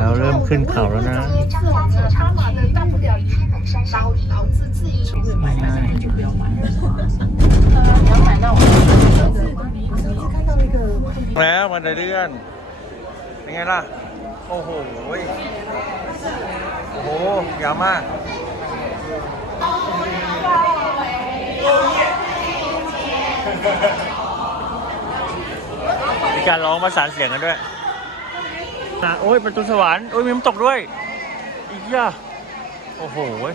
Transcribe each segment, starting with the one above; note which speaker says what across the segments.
Speaker 1: เราเริ่มขึ้นเขาแล้วนะ
Speaker 2: ไม่ได้
Speaker 1: แล้วมันได้เลื่อนเป็นไงล่ะ โอ้โห โอ้โห ยาวมากมีการร้องประสานเสียงกันด้วย โอ้ยประตูสวรรค์โอ้ยมีน้ำตกด้วยอีกย่าโอ้โหย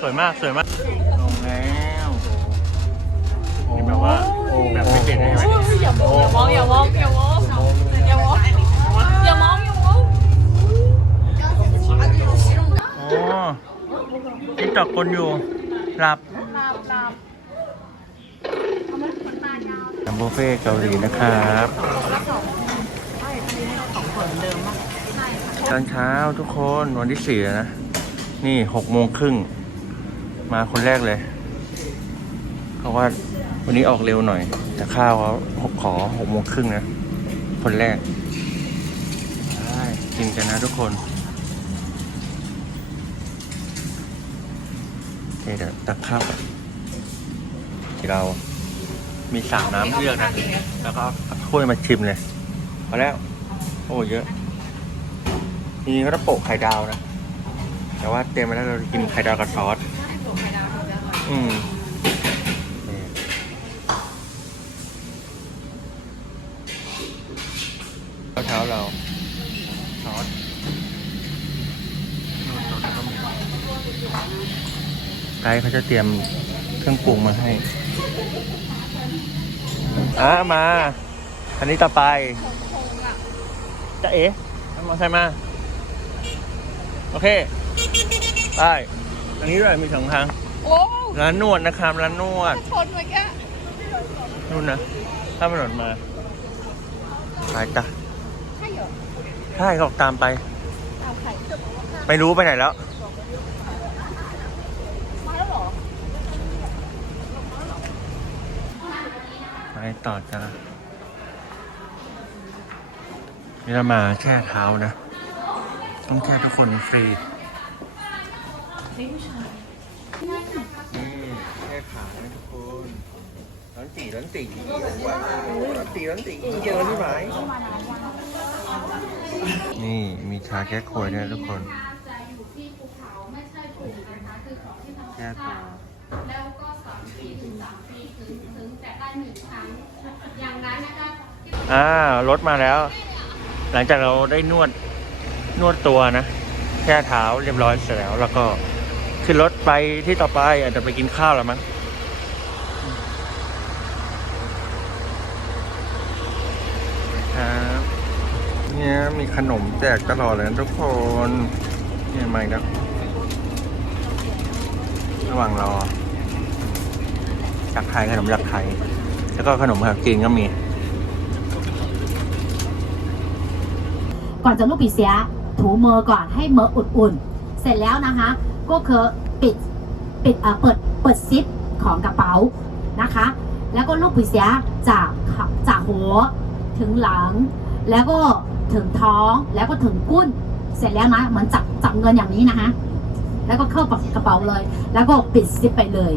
Speaker 1: สวยมากสวยมากลงแล้วนี่แบบว่าแบบไม่เก่งใช่ไหม
Speaker 3: อย่ามองอย่ามองอย่ามองอย่ามองอย่ามองอย่ามอง
Speaker 1: อ๋อติ๊กตอกคนอยู่หลับทำบุฟเฟ่ต์เกาหลีนะครับ ตอนเช้าทุกคนวันที่สี่แล้วนะ นี่หกโมงครึ่ง มาคนแรกเลย เพราะว่าวันนี้ออกเร็วหน่อย แต่ข้าวเขาหกขอหกโมงครึ่งนะ คนแรกได้กินกันนะทุกคนโอเคเดี๋ยวตักข้าวก่เรามีสามน้ำเลือกนะ แล้วก็เอาถ้วยมาชิมเลยพอแล้ว โอ้เยอะ มีก็ต้องโปะไข่ดาวนะ แต่ว่าเตรียมไว้แล้วเราจะกินไข่ดาวกับซอส อืมนี่ข้าวเช้าเราซอสไกด์เขาจะเตรียมเครื่องปรุงมาให้ อะมา อันนี้ต่อไปจะเอ๋เอามอไซค์มา โอเค ไปอันนี้ด้วยมีสองทาง
Speaker 3: โอ้
Speaker 1: ร้านนวดนะครับร้านนวด
Speaker 3: ชนเมื่อกี้
Speaker 1: นู่นนะข้ามถนนมาไปจ้ะ
Speaker 3: ใช่เหรอ
Speaker 1: ใช่เขาบอกตามไป
Speaker 3: เอาไข่
Speaker 1: ไม่รู้ไปไหนแล้ว
Speaker 3: มาแล้วเหรอ
Speaker 1: ไปต่อจ้านี่เรามาแช่เท้านะ ต้องแช่ทุกคนฟรีนี่แช่ขานะทุกคนร้อนตีร้อนตีร้อนตีร้อนตีเจอที่ไหนนี่มีชาแก้ควยด้วยทุกคนแช่ขา
Speaker 4: แล้วก็สองปีถึงสามปีถึงถึงจะได้หนึ่งครั้งอย่างนั้นนะคะ
Speaker 1: อ่ารถมาแล้ว หลังจากเราได้นวด นวดตัวนะแช่เท้าเรียบร้อยเสร็จแล้ว แล้วก็ขึ้นรถไปที่ต่อไปอาจจะไปกินข้าวแล้วมั้งครับเนี่ยมีขนมแจกตลอดเลยนะทุกคนเนี่ยมาอีกแล้วระหว่างรอยักษ์ไทยขนมยักษ์ไทยแล้วก็ขนมแบบจีนก็มี
Speaker 5: ก่อนจะลูกปีเสีย ถูมือก่อนให้มืออุ่นๆ เสร็จแล้วนะคะ ก็คือปิดปิดเอ่อเปิดเปิดซิปของกระเป๋านะคะ แล้วก็ลูกปีเสียจากจากหัวถึงหลัง แล้วก็ถึงท้องแล้วก็ถึงก้นเสร็จแล้วนะเหมือนจับจับเงินอย่างนี้นะคะ แล้วก็เข้ากระเป๋าเลย แล้วก็ปิดซิปไปเลย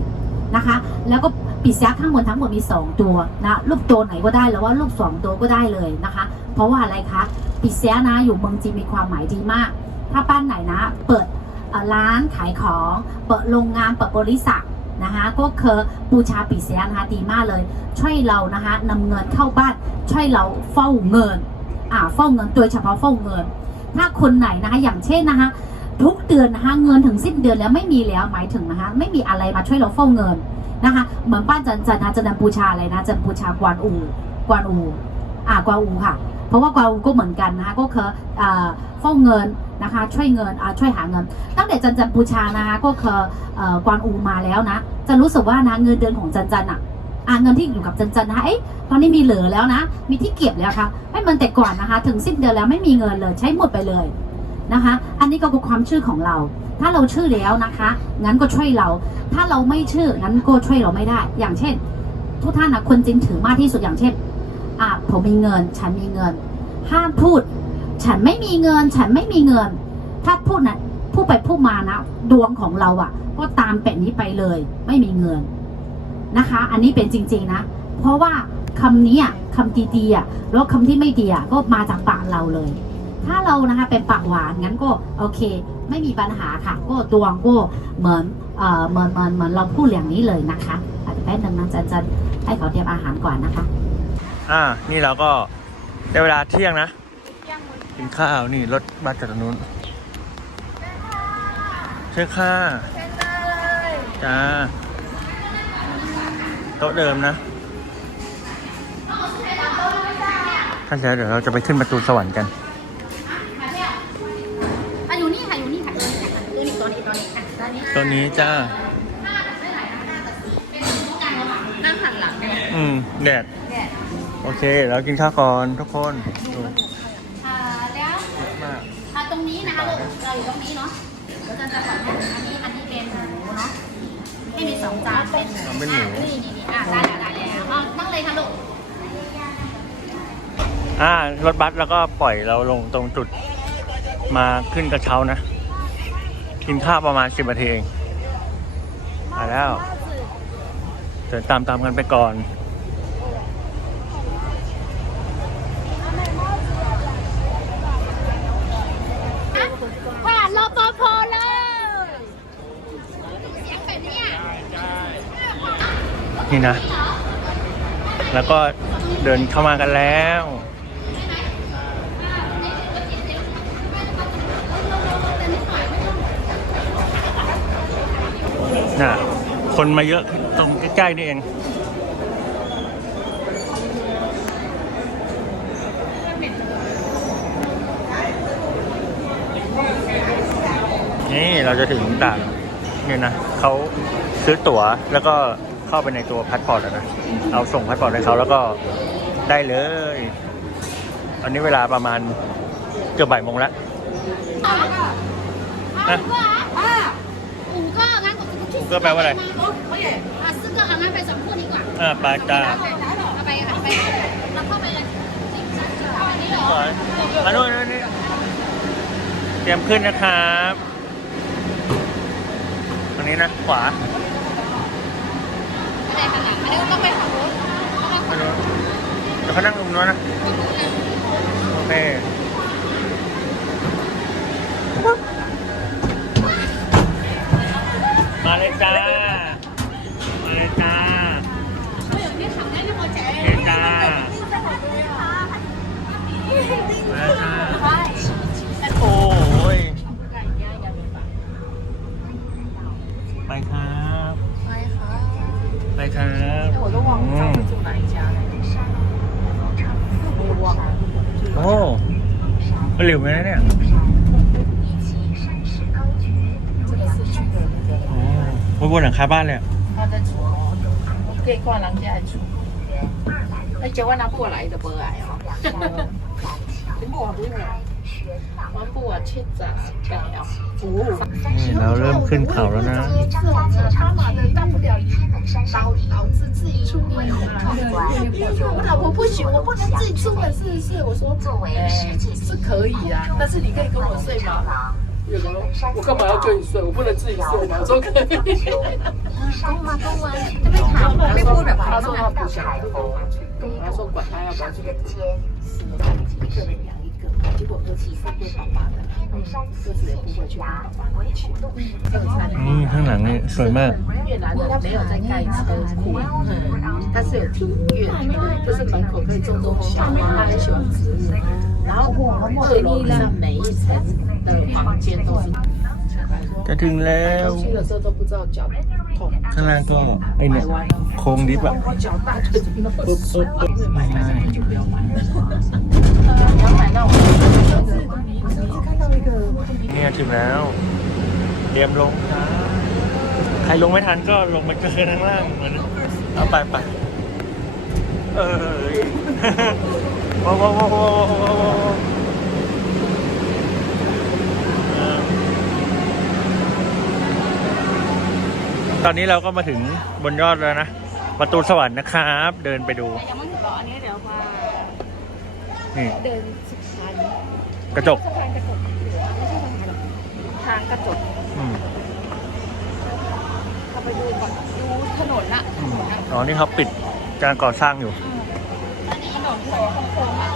Speaker 5: นะคะ แล้วก็ปิดเสียข้างบนทั้งหมดมี 2 ตัวนะลูกตัวไหนก็ได้หรือว่าลูกสองตัวก็ได้เลยนะคะ เพราะว่าอะไรคะ ปิเซียนะอยู่เมืองจีนมีความหมายดีมาก ถ้าบ้านไหนนะ เปิดร้านขายของ เปิดโรงงานเปิดบริษัทนะคะก็คือบูชาปิเซียนะคะดีมากเลย ช่วยเรานะคะนำเงินเข้าบ้านช่วยเราเฝ้าเงินอ่าเฝ้าเงินโดยเฉพาะเฝ้าเงิน ถ้าคนไหนนะคะอย่างเช่นนะคะทุกเดือนนะคะเงินถึงสิ้นเดือนแล้วไม่มีแล้วหมายถึงนะคะไม่มีอะไรมาช่วยเราเฝ้าเงินนะคะเหมือนบ้านจันจันนะจันบูชาอะไรนะจันบูชากวนอูกวนอูอ่ากวนอูค่ะ เพราะว่ากวาอูก็เหมือนกันนะคะก็คืออ่าเฝ้าเงินนะคะช่วยเงินอ่าช่วยหาเงิน ตั้งแต่จันจันบูชานะคะก็คือเอ่อกวางอูมาแล้วนะจะรู้สึกว่านะเงินเดือนของจันจันอะอ่าเงินที่อยู่กับจันจันนะเอ๊ะตอนนี้มีเหลือแล้วนะ มีที่เก็บแล้วค่ะไม่เหมือนแต่ก่อนนะคะ ถึงสิ้นเดือนแล้วไม่มีเงินเลยใช้หมดไปเลยนะคะ อันนี้ก็คือความชื่อของเรา ถ้าเราชื่อแล้วนะคะ งั้นก็ช่วยเรา ถ้าเราไม่ชื่องั้นก็ช่วยเราไม่ได้ อย่างเช่น ทุกท่านนะคนจริงถือมากที่สุดอย่างเช่น อะผมมีเงิน ฉันมีเงิน ห้ามพูด ฉันไม่มีเงิน ฉันไม่มีเงิน ถ้าพูดนะพูดไปพูดมานะดวงของเราอะ ก็ตามเป็ดนี้ไปเลย ไม่มีเงินนะคะ อันนี้เป็นจริง ๆนะ เพราะว่าคำนี้อะคำดีๆอะแล้วคำที่ไม่ดีอะก็มาจากปากเราเลย ถ้าเรานะคะเป็นปากหวานงั้นก็โอเค ไม่มีปัญหาค่ะ ก็ดวงก็เหมือนเอ่อเหมือนเหมือนเหมือนเราพูดอย่างนี้เลยนะคะอาจจะแป๊บนึงนะจะจะให้เขาเตรียมอาหารก่อนนะคะ
Speaker 1: อ่า นี่เราก็ได้เวลาเที่ยงนะ กินข้าว นี่รถมาจากตรงนู้นเชิญค่ะจ้า โต๊ะเดิมนะท่านแล้วเดี๋ยวเราจะไปขึ้นประตูสวรรค์กัน
Speaker 5: อะอยู่นี่ค่ะอยู่นี่ค่ะตัวนี้ค่ะตัวนี้ตัวนี้ตัวนี้ค่ะตัวนี้
Speaker 1: ตัวนี้จ้า
Speaker 3: นั่งหันหลังกัน
Speaker 1: อืมแดด โอเคเรากินข้าวก่อนทุกคนดู
Speaker 5: อ่าแล้ว
Speaker 1: เยอะมาก
Speaker 5: อ่าตรงนี้นะคะลูกเราอยู่ตรงนี้เนาะเดี๋ยวจะจะบอกให้อันนี้อันนี้เป็นหมูเนาะให้มีสองจานเป็นหมู
Speaker 1: อ๋อเป็นหมู
Speaker 5: อะนี่นี่นี่อะได้แล้วได้แล้วอะนั่งเลยค่ะลูก
Speaker 1: อ่ารถบัสแล้วก็ปล่อยเราลงตรงจุดมาขึ้นกระเช้านะ กินข้าวประมาณสิบนาทีเองมาแล้วเดินตามตามๆกันไปก่อน
Speaker 5: ผ่านรปภเลยเสียงแบบเนี้ย
Speaker 1: นี่นะ แล้วก็เดินเข้ามากันแล้ว น่ะ คนมาเยอะตรงใกล้ๆนี่เองนี่เราจะถึงด่านเนี่ยนะเขาซื้อตั๋วแล้วก็ เข้าไปในตัวพาสปอร์ตนะเราส่งพาสปอร์ตให้เขาแล้วก็ได้เลย อันนี้เวลาประมาณเกือบบ่ายโมงแล้ว
Speaker 5: 아, 이거 야? 이거 난 거, 이거 키
Speaker 1: 스. เแปลว่าอะไร
Speaker 5: 아, 쓰고 가만 봐, 좀 보니 까. อ่
Speaker 1: ไปลาจ้า
Speaker 5: 아, 봐 요, 아, 봐 요. 아, 커버 를. 아니 요. มาโน่
Speaker 1: นมานี่เตรียมขึ้นนะครับตรงนี้นะ ขวา,ะ
Speaker 5: ไรขนาดอันนี้ต้องไปฝั่งนู้นต้องไป
Speaker 1: ไป
Speaker 5: ฝั่ง
Speaker 1: โน่
Speaker 5: นู้น
Speaker 1: นเดี๋ยวเขานั่งตรงนู้นนะ โอเคมาเลยจ้า มาเลยจ้าโอเคจ้ามาจ้า ก็หลิวไหมนะเนี่ย
Speaker 2: 这个是去的那个，
Speaker 1: โอ้บนหลังคาบ้านเลยอะ
Speaker 2: 他在煮，可以挂人家来煮。而且我拿过来的不来哦。我不 我去找干了。哦。
Speaker 1: นี่เราเริ่มขึ้นเขาแล้วนะ
Speaker 2: 他妈的大不了导导致自己出门啊。我老婆不行，我不能自己出门，是是，我说，哎，是可以啊，但是你可以跟我睡吗？有没有？我干嘛要跟你睡？我不能自己睡吗？我说可以。
Speaker 3: ไม่พูดแบบ
Speaker 2: 他说他不想跟我去，他说管他要不要去。 结果儿子是对爸爸的，儿子也不会去跟爸爸去。这个餐
Speaker 1: นี่ข้างหลังนี่สวยมาก
Speaker 2: 越南人没有在盖车库，嗯，它是有庭院，就是门口可以种种小花、小植物，然后二楼以上每一层的房间都是。
Speaker 1: จะถึงแล้ว
Speaker 2: 去的时候都不知道脚痛，
Speaker 1: ข้างล่างก็ไอเนี่ยโค้งดิฟอะ
Speaker 2: 我脚大腿怎么那么酸？因为买菜就不要买了。你要买那种，
Speaker 1: เตรียมลงจ้าใครลงไม่ทันก็ลงไปเจอข้างล่างเหมือนเอาไปไปเออว้าวว้าวว้าวว้าวว้าวว้าวเออตอนนี้เราก็มาถึงบนยอดแล้วนะ ประตูสวรรค์นะครับ เดินไปดู
Speaker 3: ยังไม่ถึงก่อนอันนี้เดี๋ยวมา
Speaker 1: นี่
Speaker 3: เดินสุดท้าย
Speaker 1: อกระจก
Speaker 6: สะพานกระจกไม่ใช่สะพานกระจกทางกระจก
Speaker 1: อืม
Speaker 6: เราไปดูก่อนดูถนนอะ
Speaker 1: อืมอ๋อ นี่เขาปิดการก่อสร้างอยู่
Speaker 6: ถนนโค้งๆอะ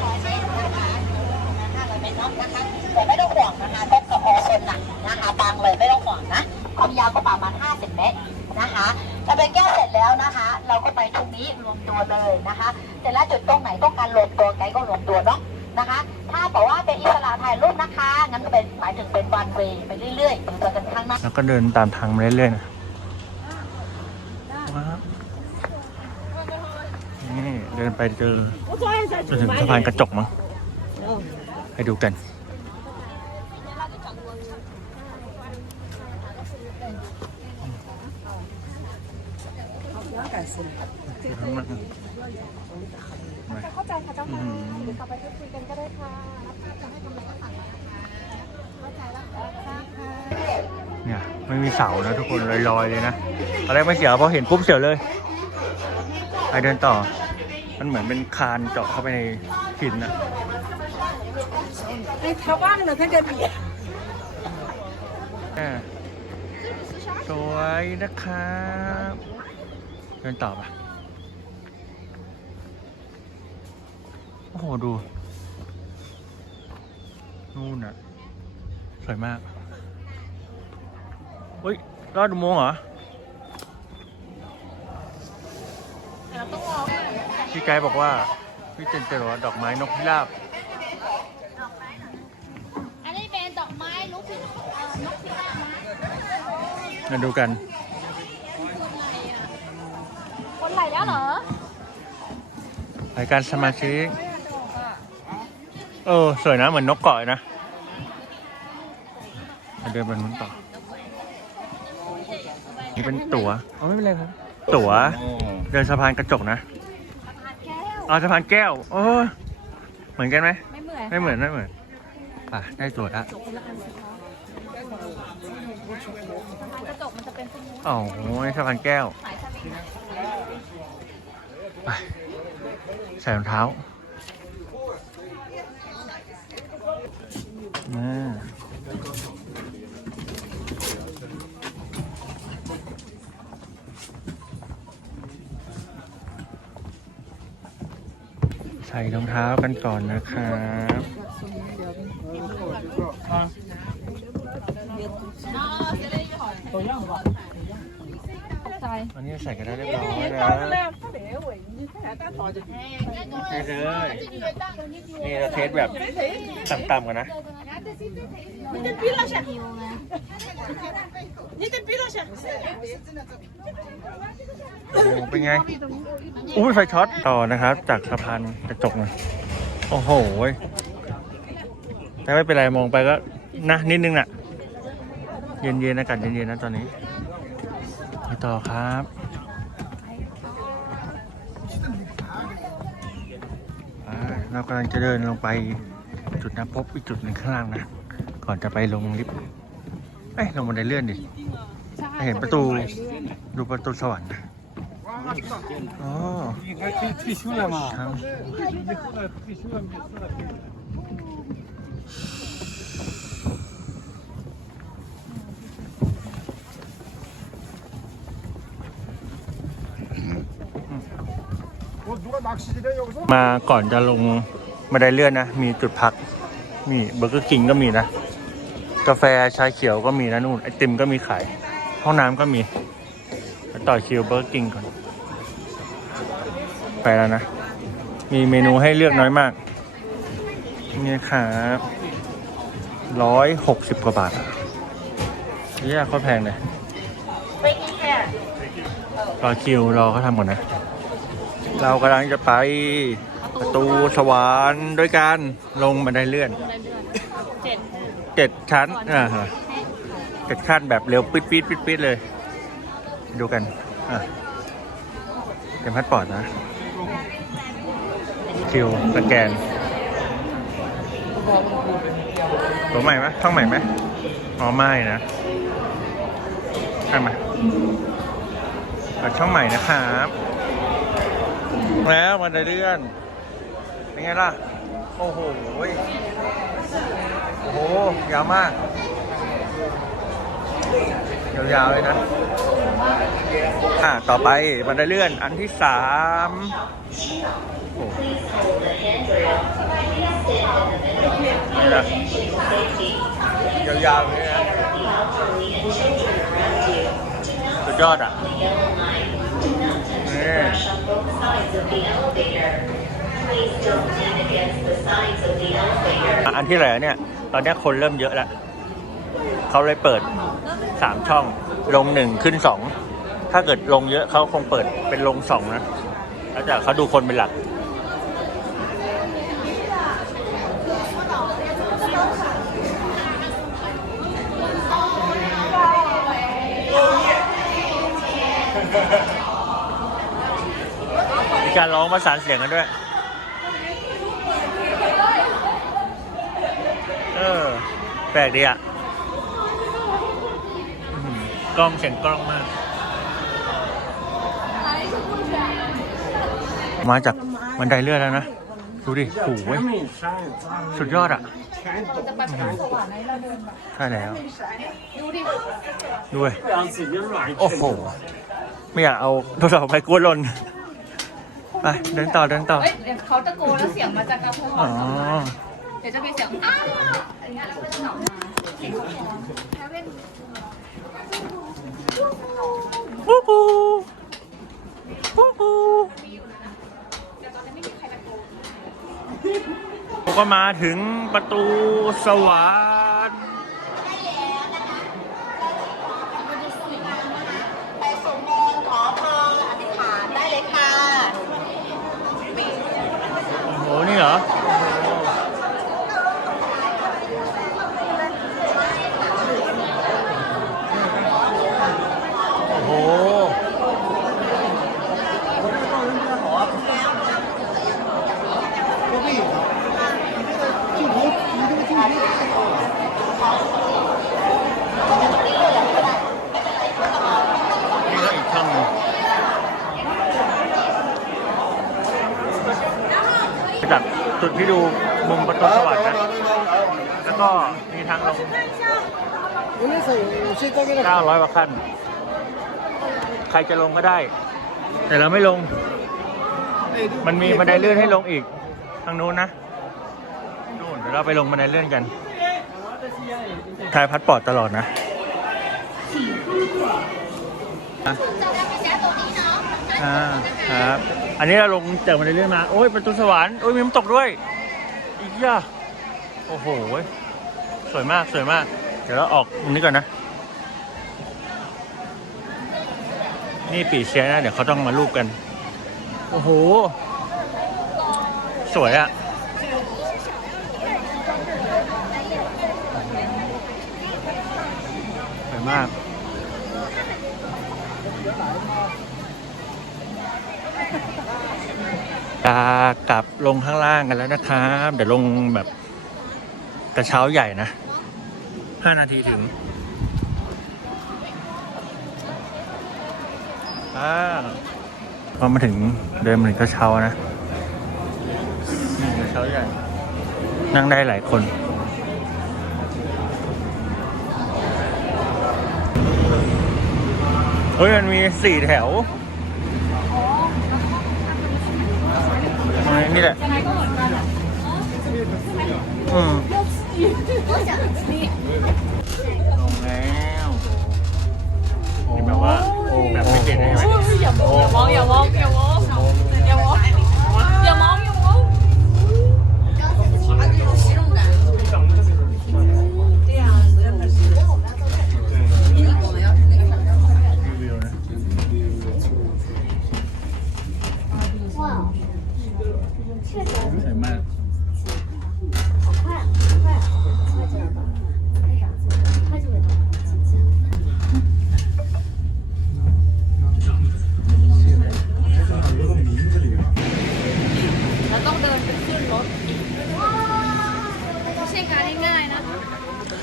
Speaker 7: แต่ไม่ต้องห่วงนะคะต้นกระโอโซนหนักนะคะบางเลยไม่ต้องห่วงนะความยาวก็ประมาณ50เมตรนะคะจะเป็นแก้วเสร็จแล้วนะคะ เราก็ไปตรงนี้รวมตัวเลยนะคะ แต่ละจุดตรงไหนต้องการรวมตัวไกด์ก็รวมตัวเนาะนะคะถ้า บอกว่าเป็นอิสระถ่ายรูปนะคะ งั้นก็เป็นหมายถึงเป็นวันเวย์ไปเรื่อยๆอยู่ตัวกันข้างหน้า
Speaker 1: แล้วก็เดินตามทางมาเรื่อยๆนะว้าวนี่เดินไปเจอจนถึงสะพานกระจกมั้งให้ดูกัน
Speaker 6: เข้าใจค่ะเจ้าค่ะเดี๋ยวกลับไปคุยกันก็ได้ค่ะรับทราบจะให้กำลังใจสั่งมานะคะเข้าใจแล้วค่ะทราบค่ะ
Speaker 1: เนี่ยไม่มี เสานะทุกคนลอยๆเลยนะตอนแรกไม่เสียวพอเห็นปุ๊บเสียวเลยไปเดินต่อ มันเหมือนเป็นคานเจาะเข้าไปในหินนะ
Speaker 6: ในชาวบ้านเลยท่านจะมี
Speaker 1: อ่าสวยนะครับเดินต่อปะโอ้โหดูนู่นน่ะ สวยมาก เฮ้ยรอดอุโมงค์เหรอ
Speaker 6: เราต้องรอ
Speaker 1: พี่ไกด์บอกว่าพี่เจนเจอว่าดอกไม้นกพิราบ
Speaker 8: อันนี้เป็นดอกไม้ลูกพิเอ่อนกพิราบนะ
Speaker 1: มาดูกัน
Speaker 8: คนไหลแล้วเหรอ
Speaker 1: รายการสมาชิก เออ สวยนะ เหมือนนกเกาะเลยนะมาเดินไปนู้นต่อ นี่เป็นตั๋วอ๋อไม่เป็นไรครับ ตั๋วเดินสะพานกระจกนะอ๋อสะพานแก้วโอ้ยเหมือนกันไหม
Speaker 6: ไม่เหมือน
Speaker 1: ไม่เหมือนไม่เหมือนอะได้ตั๋วละ
Speaker 6: กระจกมันจะเป็นสมุด
Speaker 1: อ๋อนี่สะพานแก้ว
Speaker 6: สายสลิง
Speaker 1: ไปใส่รองเท้าอ่า ใส่รองเท้ากันก่อนนะครับอันนี้ใส่กันได้เรียบร้อยนะนี่เลยนี่เราเทสแบบต่ำๆกันนะโอ้โหเป็นไง อุ้ยไฟช็อตต่อนะครับ จากสะพานกระจกนะโอ้โหยแต่ไม่เป็นไรมองไปก็นะนิดนึงน่ะ เย็นๆอากาศเย็นๆนะตอนนี้ไปต่อครับไป เรากำลังจะเดินลงไปจุดนัดพบอีกจุดหนึ่งข้างล่างนะ ก่อนจะไปลงลิฟต์เอ้ยลงบันไดเลื่อนดิเห็นประตูดูประตูสวรรค์นะอ๋อครั มาก่อนจะลงบันไดเลื่อนนะ มีจุดพักมีเบอร์เกอร์คิงก็มีนะ กาแฟชาเขียวก็มีนะนู่นไอติมก็มีขาย ห้องน้ำก็มีไปต่อคิวเบอร์เกอร์คิงก่อน ไปแล้วนะ มีเมนูให้เลือกน้อยมากนี่ครับร้อยหกสิบกว่าบาทนี่ยโคตรแพงเลยรอคิวรอเขาทำก่อนนะ เรากำลังจะไปประตูสวรรค์ด้วยกันลงบันไดเลื่อน
Speaker 6: เจ็ด
Speaker 1: เจ็ดชั้นอ่าฮะเจ็ดขั้นแบบเร็วปิดปิดปิดปิดเลย ดูกันอะเต็มพัดปอดนะ คิวสแกนตัวใหม่ไหมช่องใหม่ไหมอ๋อไม่นะช่างมาเปิดช่องใหม่นะครับ แล้วมันไดเลื่อนเป็นไงล่ะ โอ้โห โอ้โห ยาวมาก ยาวๆเลยนะ อะ ต่อไปบันไดเลื่อนอันที่สามโอ้นี่นะยาวๆเลยนะสุดยอดอะนี่ อะอันที่ไหนเนี่ย ตอนเนี้ยคนเริ่มเยอะแล้ว เขาเลยเปิดสามช่อง ลงหนึ่งขึ้นสอง ถ้าเกิดลงเยอะเขาคงเปิดเป็นลงสองนะ แล้วแต่เขาดูคนเป็นหลัก มีการร้องประสานเสียงกันด้วย เออ แปลกดีอะอื้อหือกล้องเสียงกล้องมาก มาจากบันไดเลื่อนแล้วนะ ดูดิโอ้โหสุดยอดอะใช่แล้วด้วย โอ้โห ไม่อยากเอาโทรศัพท์ไปกลัวหล่น ไปเดินต่อเดินต่อ
Speaker 6: เฮ้ยเดี๋ยวเขาตะโกนแล้วเสียงมาจากกระเพาะ
Speaker 1: อ๋อ
Speaker 6: เดี๋ยวจะมีเสียงอ้าวอย่างเงี้ยแล้วก็จะออกมาเสียงของแพเว่น
Speaker 1: ฮู้ฮู้ฮู้ฮู้เราก็มาถึงประตูสวรรค์
Speaker 3: ไปสวดมนต์ขอพรอธิษฐานได้เลยค่ะ
Speaker 1: โอ้โห นี่เหรอ โอ้โห นี่ก็อีกช่องหนึง จากจุดที่ดูมุมประตูสวรรค์นะแล้วก็มีทางลง 900กว่าขั้น ใครจะลงก็ได้ แต่เราไม่ลง มันมีบันไดเลื่อนให้ลงอีก ทางนู้นนะนู่นเดี๋ยวเราไปลงบันไดเลื่อนกันทายพัดปอดตลอดนะอะอ่าครับ อันนี้เราลงจากบันไดเลื่อนมาโอ้ยประตูสวรรค์โอ้ยมีน้ำตกด้วยอีกย่าโอ้โหสวยมากสวยมาก เดี๋ยวเราออกตรงนี้ก่อนนะ นี่ปีเสียนะ เดี๋ยวเขาต้องมารูปกัน โอ้โห สวยอะสวยมาก จะกลับลงข้างล่างกันแล้วนะครับเดี๋ยวลงแบบกระเช้าใหญ่นะห้านาทีถึงพอมาถึงเดินมาถึงกระเช้านะกระเช้าใหญ่ นั่งได้หลายคนเฮ้ยมันมีสี่แถวทำไม นี่แหละ
Speaker 6: ยังไงก็เหมือนกันอะ
Speaker 1: อืมลงแล้วนี่แบบว่าแบบไม่ติดใช่ไหม
Speaker 6: อย่ามองอย่ามองอย่ามอง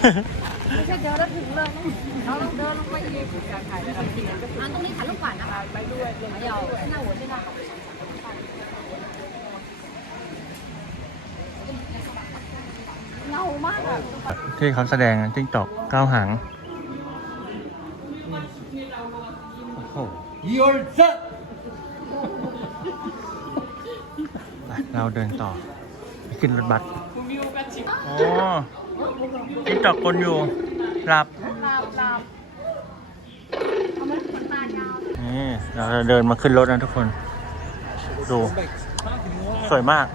Speaker 6: ไม่ใช่เดินแล้วถึงเลยเราต้องเดินลงไปอีกการถ่ายแล้วทีนั้นก็อันตรงนี้ถ่ายรูปก่อนนะคะไปด้วยเดี๋ยวหน้าหัวที่หน้าเงามากอะ
Speaker 1: ที่เขาแสดงจิ้งจอกเก้าหาง โอ้โหไปเราเดินต่อไปขึ้นรถบัสอ๋อ จิ้งจอกคนอยู่หลับ
Speaker 6: ลาบลาบเอามันขนตายาว
Speaker 1: นี่เราจะเดินมาขึ้นรถนะทุกคน ดู สวยมาก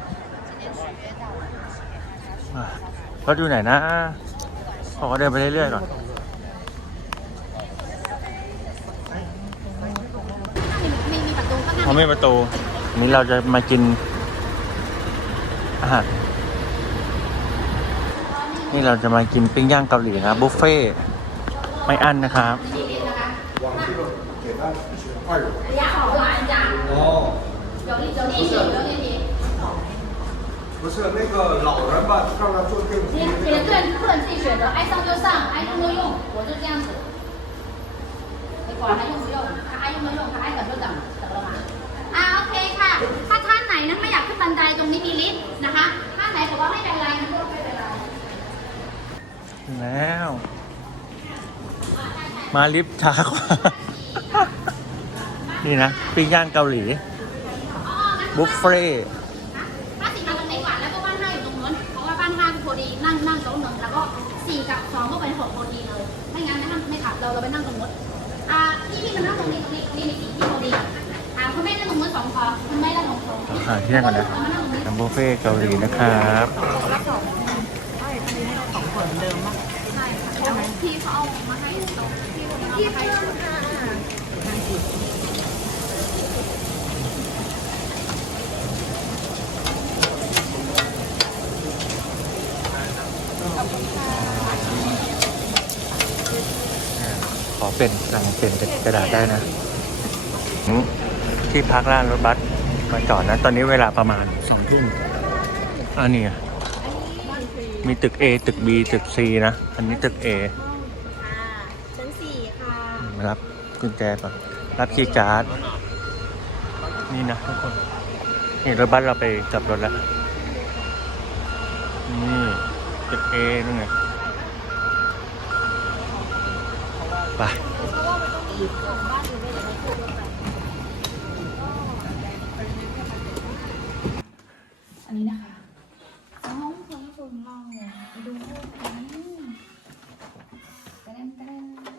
Speaker 1: อะรถอยู่ไหนนะขอเดินไปเรื่อยๆก่อน
Speaker 6: มีมีประตูข้างหน้า
Speaker 1: เขาไม่ประตู นี้เราจะมากินอาหาร นี่เราจะมากินปิ้งย่างเกาหลีนะครับบุฟเฟ่ต์ไม่อั้นนะครับ
Speaker 6: อยากขอหลานจัง哦有一有一题有一题
Speaker 9: 不是那个老人吧，让他坐电梯
Speaker 6: 你。你的个人个人自己选择，爱上就上，爱用就用，我就这样子。你管他用不用，他爱用就用，他爱等就等，得了嘛。อ่าโอเคค่ะ ถ้าท่านไหนนะไม่อยากขึ้นบันไดตรงนี้มีลิฟต์นะคะท่านไหนบอกว่าไม่เป็นไรนะก็ไม่เป็นไร
Speaker 1: ถึงแล้ว มาลิฟต์ช้ากว่า นี่นะปิ้งย่างเกาหลี บุฟเฟ่ต์
Speaker 6: ถ้าสี่มาตรงนี้ก่อนแล้วก็บ้านห้าอยู่ตรงนู้นเพราะว่าบ้านห้าคือพอดีนั่งนั่งโต๊ะหนึ่งแล้วก็สี่กับสองก็เป็นหกพอดีเลย ไม่งั้นไม่นั่งไม่ขับเราเราไปนั่งตรงนู้นอ่าพี่พี่มันนั่งตรงนี้ตรงนี้ตรงนี้มีสี่ที่พอดีอ่าคุณแม่นั่งตรงนู้นสองพอคุณแม่นั่งตรงนู้น
Speaker 1: หาที่นั่งก่อนนะ
Speaker 6: มานั่งตรงนี้
Speaker 1: ทำบุฟเฟ่ต์เกาหลีนะครับ
Speaker 6: พี่เขาเอามาให้ตรง พี่เขอามาให้ตรง
Speaker 1: ขอเป็นสั่งเป็นกระดาษได้นะ ที่พักร้านรถบัสมาจอดนะ ตอนนี้เวลาประมาณสองทุ่มอันนี้มีตึก A ตึก B ตึก C นะ อันนี้ตึก A มารับกุญแจก่อนรับคีย์การ์ดนี่นะทุกคนนี่รถบัสเราไปกลับรถแล้ว นี่ตึก A นู่นไงไป
Speaker 6: อันนี้นะคะอ๋อคนละคนเราไปดูรูปกันกระเด็นกระเด็น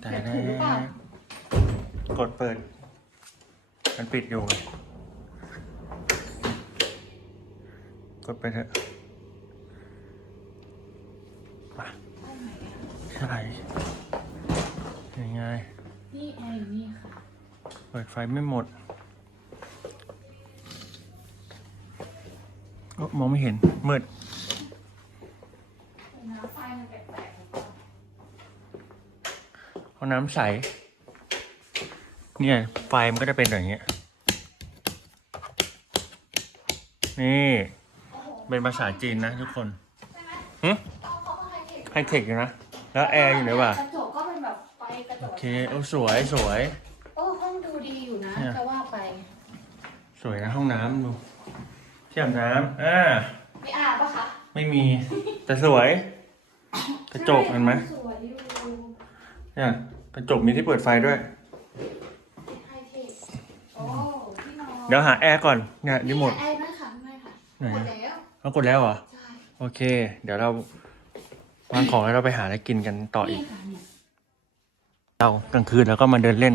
Speaker 1: แต่นะกดเปิด มัน ปิดอยู่ไงกดไปเถอะมาใช่ยังไง
Speaker 6: นี่แอร์อยู่นี่ค่ะ
Speaker 1: เปิดไฟไม่หมดโอ๊ะมองไม่เห็น มืด
Speaker 6: น้ำไฟมันแปลก
Speaker 1: เอาน้ำใส เนี่ย ไฟมันก็จะเป็นอย่างเงี้ย นี่เป็นภาษาจีนนะทุกคนหึไฮเทคอยู่นะ แล้วแอร์อยู่ไหนวะ
Speaker 6: กระจกก็เป็นแบบไฟกระจ
Speaker 1: โอกเคโอ้สวยสวย
Speaker 6: โอ้ห้องดูดีอยู่นะ
Speaker 1: เนี่ย
Speaker 6: จะว่าไป
Speaker 1: สวยนะห้องน้ำดูที่อาบน้ำอ่า
Speaker 6: ไม่อาบปะคะ
Speaker 1: ไม่มี แต่สวย กระจกเห็นไหม
Speaker 6: สวยอยู่
Speaker 1: เนี่ยกระจกมีที่เปิดไฟด้วย
Speaker 6: ไฮเทคโอ้พี่นอน
Speaker 1: เดี๋ยวหาแอร์ก่อนเนี่ยรีโมท
Speaker 6: แอร์ ไหมคะไม่ค่ะ
Speaker 1: ไหน
Speaker 6: หมดแล้ว
Speaker 1: เอากดแล้วเหรอ
Speaker 6: ใช่
Speaker 1: โอเค เดี๋ยวเราวางของแล้วเราไปหาอะไรกินกันต่ออี
Speaker 6: นี่
Speaker 1: ก
Speaker 6: ค่ะเนี่ย
Speaker 1: เรากลางคืนแล้วก็มาเดินเล่น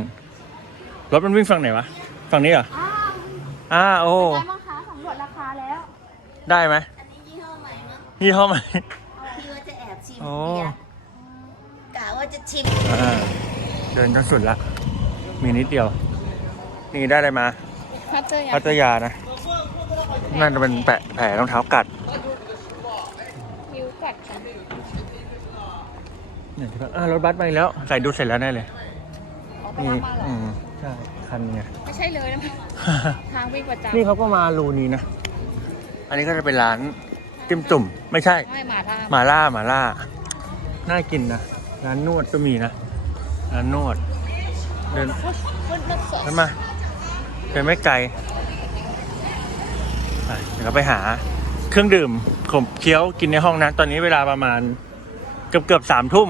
Speaker 1: รถมันวิ่งฝั่งไหนวะ ฝั่งนี้เหรอ
Speaker 6: อ้าว
Speaker 1: อ้าโอ้
Speaker 6: ได้มั้งคะสำรวจราคาแล้ว
Speaker 1: ได้ไหม
Speaker 3: อันนี้ยี่ห้อใหม่มั้ง
Speaker 1: ยี่ห้อใหม่
Speaker 3: พี่ว่าจะแอบชิม
Speaker 1: โอ้
Speaker 3: เบียร์กะว่าจะชิม
Speaker 1: อ่าเดินจนสุดละ มีนิดเดียว นี่ได้อะไรมา
Speaker 6: พัตเตอร์
Speaker 1: พัทยานะ น่าจะเป็นแปะแผลรองเท้ากัด
Speaker 6: คิวกัดค่ะ
Speaker 1: เนี่ยที่พักอ่ารถบัสมาอีกแล้ว ใส่ดูเสร็จแล้วแน่เลย
Speaker 6: ออกไป
Speaker 1: นี่
Speaker 6: รับมาเหรอ
Speaker 1: อืมใช่คันเนี่ย
Speaker 6: ไม่ใช่เลยนะทางวิ่งประจำ
Speaker 1: นี่เขาก็มารูนี้นะ อันนี้ก็จะเป็นร้านจิ้มจุ่ม ไม่ใช่
Speaker 6: ไม่หมาทาง
Speaker 1: หมาล่าหมาล่า น่ากินนะ ร้านนวดก็มีนะ ร้านนวด เดิน
Speaker 6: ฟุตนักสด
Speaker 1: เดินมาเดินไม่ไกลไป เดี๋ยวเราไปหาเครื่องดื่มขมเคี้ยวกินในห้องนั้นตอนนี้เวลาประมาณเกือบเกือบสามทุ่ม